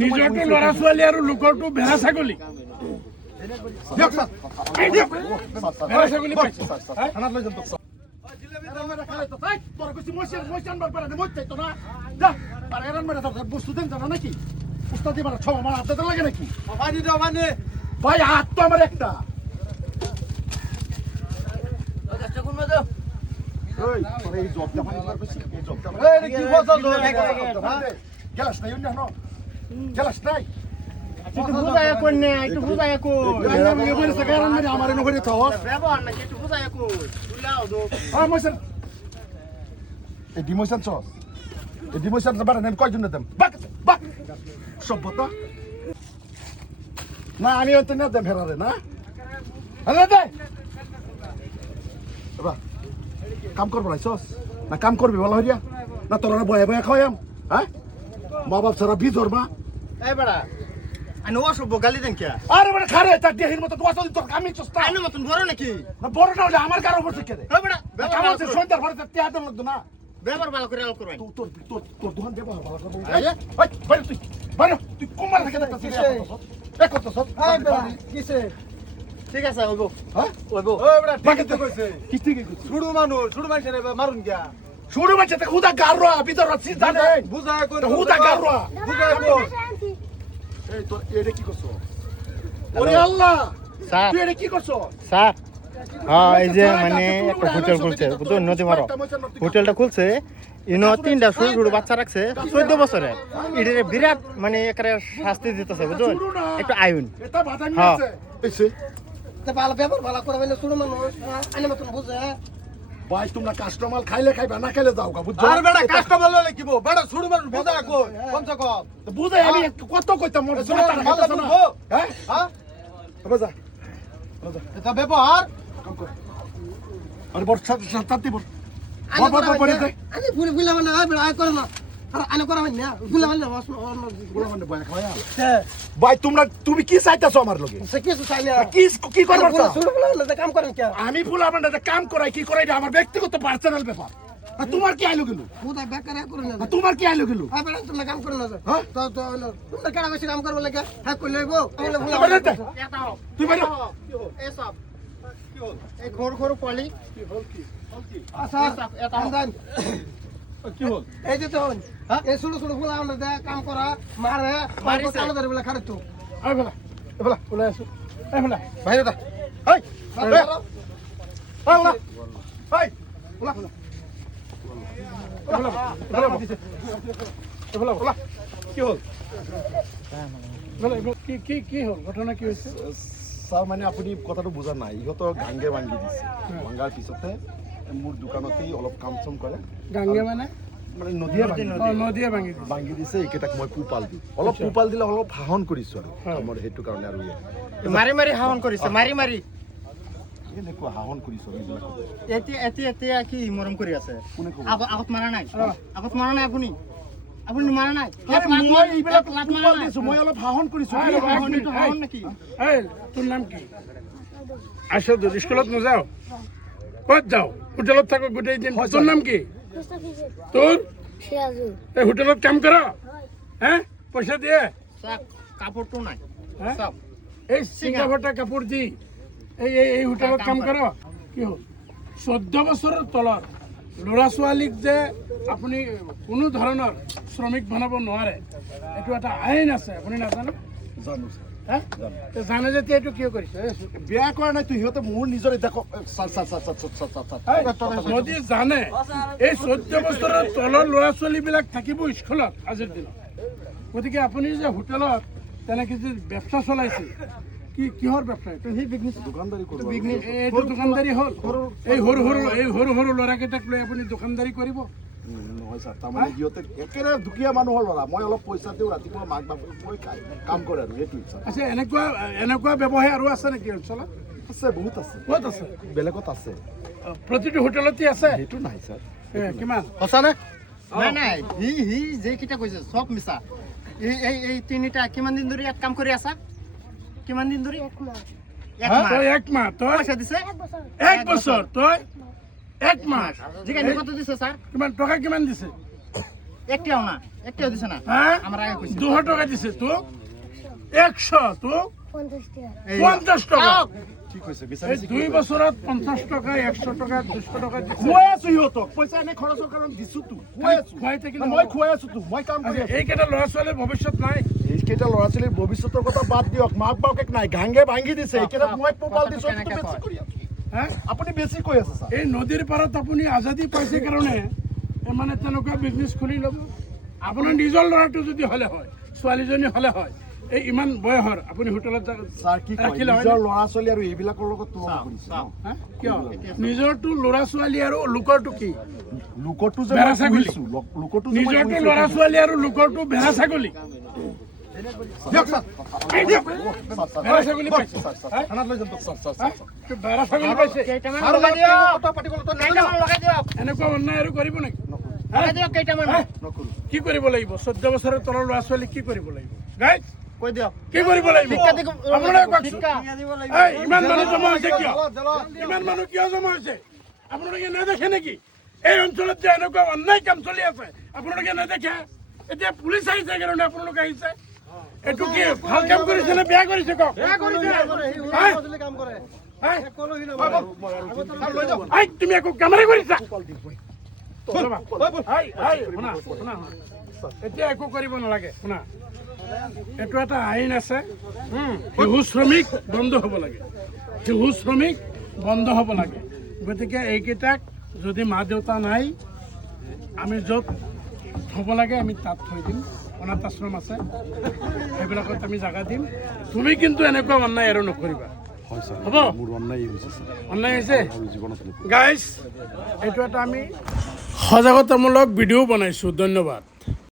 নিজৰটো ল'ৰা ছোৱালী আৰু লোকৰটো ভেড়া ছাগলী ভেড়া ছাগলী পাইছে বস্তু দেন জানা নাকি উস্তাদি মারা ছ আমার হাতে লাগে নাকি ভাই হাত তো আমার একটা গেলাস নাই গেলাস নাই একটু বুঝায়া কোন না একটু বুঝায়া কোন আমার নগরে থাকস ব্যবহার না একটু বুঝায়া কোন বুঝলাও দো মইছেন এই ডিমোশন চস এই ডিমোশন বারে নেম কয়জন দেম বাক বাক সভ্যতা না আমি অন্ত না দেম ফেরারে না হ্যালো দে বাবা কাম করব লাইছস না কাম করবি বলা হইয়া না তোরা বয়া বয়া খাওয়াম হ্যাঁ মা বাপ সারা ভিতর মা এই বড়া আনো অসভ্য গালি দেন কে আরে বড় খারে তার দেহের মতো তো আসল তোর কামি চস্তা আনো মতন বড় নাকি না বড় না হলে আমার কারো উপর থেকে দে এই বড়া কাম আছে সন্ধ্যার পরে তে আদর লাগতো না ব্যবহার ভালো করে আলো করবেন তোর তোর তোর দোকান দেব ভালো করব এই বাইরে তুই বাইরে তুই কোমার থেকে দেখতাছিস এ কত সব কিসে ঠিক আছে ওগো হ্যাঁ ওগো ওই বড় ঠিক কইছে কি ঠিক কইছে ছুড়ু মানুষ ছুড়ু মানুষের মারুন গিয়া শুরু মাঝে তে হুদা গাররা ভিতর আছে জানে বুঝায়া কোন হুদা গাররা বুঝায়া কোন এই তোর এটা কি করছো ওরে আল্লাহ স্যার তুই এটা কি করছো স্যার হ্যাঁ এই যে মানে একটা হোটেল খুলছে বুঝছো নদী মারো হোটেলটা খুলছে ইনো তিনটা ছোট ছোট বাচ্চা রাখছে 14 বছরের এটার বিরাট মানে একারে শাস্তি দিতেছে বুঝছো একটু আইন এটা বাদামি হ্যাঁ। আছে এসে তা ভালো ব্যবহার ভালো করে বলে ছুড়ু মানুষ আনো মতন বুঝে ভাই তোমরা কাস্টমার খাইলে খাইবা না খাইলে যাও গা বুঝছো আর বেটা কাস্টমার ললে কি বো বেটা ছুড়ু মানুষ বুঝা কই কমসে কম বুঝে আমি কত কইতাম মোর শোনো, ভালো বুঝবো। হ্যাঁ হ্যাঁ আবার যা এটা ব্যবহার কাম কর আর বড় সাথে বড় বড় পরে দে আরে ভুলে ভুলে মানে আই বেটা আই করে না আর আনো করা মানে না ভুলে মানে গোলা মানে বয়া খাওয়া ভাই তোমরা তুমি কি চাইতাছো আমার লগে সে কিছু চাই না কি কি করবার চাও ছুড়ু বলে কাম করেন কে আমি ফুলা মানে কাম করাই কি করাই এটা আমার ব্যক্তিগত পার্সোনাল ব্যাপার আর তোমার কি আইলো গেল বুদা বেকার করে না তোমার কি আইলো গেল আই বেটা তুমি কাম করে না হ্যাঁ? তো তো তুমি কেন বেশি কাম করবে লাগে হ্যাঁ কই লইবো বলে ভুলে এবার দে। তুই বাইরে এসব কি হল এই ঘর ঘর পলি আচ্ছা এটা আন্দান কি হল এই যে তো এই ছোট ছোট ফুলা আমরা দে কাম করা মারে মারি চালো ধরে বলে খারে তো আই বলা বলা বলা আসো আই বলা বাইরে দা এই বলা এই বলা বলা বলা কি হল বলে কি কি কি হল ঘটনা কি হয়েছে স্যার মানে আপনি কথাটো বুঝা নাই ইহত গাঙ্গে ভাঙি দিছে ভাঙার পিছতে মোৰ দোকানতেই অলপ কাম চাম কৰে গাঙ্গে মানে মানে নদীয়ে নদীয়ে ভাঙি দিছে ভাঙি দিছে এইকেইটাক মই পোপাল দিওঁ অলপ পোপাল দিলে অলপ সাহন কৰিছো আৰু আমাৰ সেইটো কাৰণে আৰু মারি মারি হাওন করিছে মারি মারি এনেকুৱা সাহন কৰিছো এইবিলাক এতিয়া এতিয়া এতিয়া কি মৰম কৰি আছে কোনে ক'ব আগত মাৰা নাই আগত মাৰা নাই আপুনি আপুনি মাৰা নাই মই এইবিলাক লাত মাৰা পোপাল নাই দিছো মই অলপ সাহন কৰিছো হাওন নেকি এই তোৰ নাম কি আছো তো স্কুলত নাযাও ক'ত যাও হোটেলত থাকো গোটেই দিন তোৰ নাম কি তোৰ এই হোটেলত কাম কৰ হ্যাঁ পইচা দিয়ে চাক কাপড়টো নাই হ্যাঁ? চাক এই চিঙা ফটা কাপোৰ দি এই হোটেলত কাম কৰ কি হ'ল 14 বছৰৰ তলৰ ল'ৰা ছোৱালীক যে আপুনি কোনো ধৰণৰ শ্ৰমিক বনাব নোৱাৰে এইটো এটা আইন আছে আপুনি নাজানে জানো স্যাৰ হ্যাঁ তো জানে যেতিয়া এইটো কিয় কৰিছে বেয়া কৰা নাই তো সিহঁতে মোৰ নিজৰ এতিয়া যদি জানে এই 14 বছৰৰ তলৰ ল'ৰা ছোৱালীবিলাক থাকিব স্কুলত আজিৰ দিনত গতিকে আপুনি যে হোটেলত তেনেকৈ যে ব্যৱস্থা চলাইছে কি কিহৰ ব্যৱস্থা এইটো সেই বিজনেছ দোকানদাৰী কৰোঁ এইটো দোকানদাৰী হ'ল এই সৰু সৰু ল'ৰাকেইটাক লৈ আপুনি দোকানদাৰী কৰিব নহয় স্যাৰ তাৰমানে সিহঁতে একেবাৰে দুখীয়া মানুহৰ ল'ৰা মই অলপ পইচা দিওঁ ৰাতিপুৱা মাক বাপেক মই কাম কৰে আৰু সেইটোৱে স্যাৰ আচ্ছা এনেকুৱা ব্যৱসায় আৰু আছে নেকি অঞ্চলত আছে বহুত আছে ক'ত আছে বেলেগত আছে প্ৰতিটো হোটেলতে আছে সেইটো নাই স্যাৰ কিমান সঁচা নে নাই নাই হি যে কিটা কৈছে সব মিছা এই তিনিটা কিমান দিন ধৰি ইয়াত কাম কৰি আছা কিমান দিন ধৰি তই এক মাহ তই পইচা দিছে এক বছৰ তই এক মাহ জিকাই কত দিছে স্যার কিমান টকা কিমান দিছে একটিও না একটিও দিছে না হ্যাঁ আমার আগে কইছে 200 টাকা দিছে তো 100 তো 50 টাকা ঠিক হৈছে এই 2 বছৰত 50 টাকা 100 টাকা 200 টাকা দিছে খুৱাই আছো সিহঁতক পইচা এনে খৰচৰ কাৰণ দিছো তো খুৱাই আছো খুৱাই থাকিলে মই খুৱাই আছো তো মই কাম কৰি আছো এইকেইটা ল'ৰা ছোৱালীৰ ভৱিষ্যত নাই এইকেইটা ল'ৰা ছোৱালীৰ ভৱিষ্যতৰ কথা বাদ দিয়ক মাক বাপেক নাই গাংগে ভাঙি দিছে এইকেইটা মই পোপাল দিছো এইটো বেছি কৰি আছো হা আপুনি বেছি কৈ আছে ছাৰ এই নদীৰ পাৰত আপুনি আজাদী পাইছে কাৰণে মানে তেনেকুৱা বিজনেছ খুলি ল'ব আপোনাৰ নিজৰ ল'ৰাটো যদি হ'লে হয় ছোৱালীজনী হ'লে হয় এই ইমান বয়সৰ আপুনি হোটেলত ছাৰ কি কয় ৰাখিলে হয় নিজৰ ল'ৰা ছোৱালী আৰু এইবিলাকৰ লগত তুলনা কৰিছে হা? কিয় নিজৰটো ল'ৰা ছোৱালী আৰু লোকৰটো কি লোকৰটো যে বেৰা মই ছাগলী। পুহিছো লোকৰটো যে মই নিজৰটো পুহিছো ল'ৰা ছোৱালী আৰু লোকৰটো ভেড়া ছাগলী দিয়ক ছাৰ এই দিয়ক। ছাৰ, ভেড়া ছাগলী ছাৰ, পাইছে ছাৰ, ছাৰ, থানাত লৈ যাম তোক, ছাৰ, ছাৰ, হা? Sir, sir. তো ভেড়া ছাগলী পাইছে কেইটামান ছাৰ, লগাই দিয়ক কথা পাতিবলৈ তই নাযাওঁ। কেইটামান লগাই দিয়ক এনেকুৱা অন্যায় আৰু কৰিব নেকি লগাই দিয়ক কেইটামান হা? নকৰো। কি কৰিব লাগিব 14 বছৰৰ তলৰ ল'ৰা ছোৱালী কি কৰিব লাগিব গাইজ কৈ দিয়ক কি কৰিব লাগিব শিক্ষা দিব আপোনালোকে কওকচোন। শিক্ষা এই, ইমান মানুহ জমা হৈছে কিয় ইমান মানুহ কিয় জমা হৈছে আপোনালোকে নেদেখে নেকি এই অঞ্চলত যে এনেকুৱা অন্যায় কাম চলি আছে আপোনালোকে নেদেখে এতিয়া পুলিচ আহিছে কাৰণে আপোনালোকে আহিছে এইটো কি ভাল কাম কৰিছে নে বেয়া কৰিছে কওক এই, তুমি একো কামেৰে কৰিছা ৰ'বা। এই, এই, শুনা, শুনা, শুনা। এতিয়া একো কৰিব নালাগে শুনা এইটো এটা আইন আছে শিশু শ্ৰমিক বন্ধ হ'ব লাগে শিশু শ্ৰমিক বন্ধ হ'ব লাগে গতিকে এইকেইটাক যদি মা দেউতা নাই আমি য'ত থ'ব লাগে আমি তাত থৈ দিম অনাথ আশ্ৰম আছে সেইবিলাকত আমি জাগা দিম তুমি কিন্তু এনেকুৱা অন্যায় আৰু নকৰিবা হ'ব অন্যায় হৈছে গাইজ এইটো এটা আমি সজাগতামূলক ভিডিঅ' বনাইছোঁ ধন্যবাদ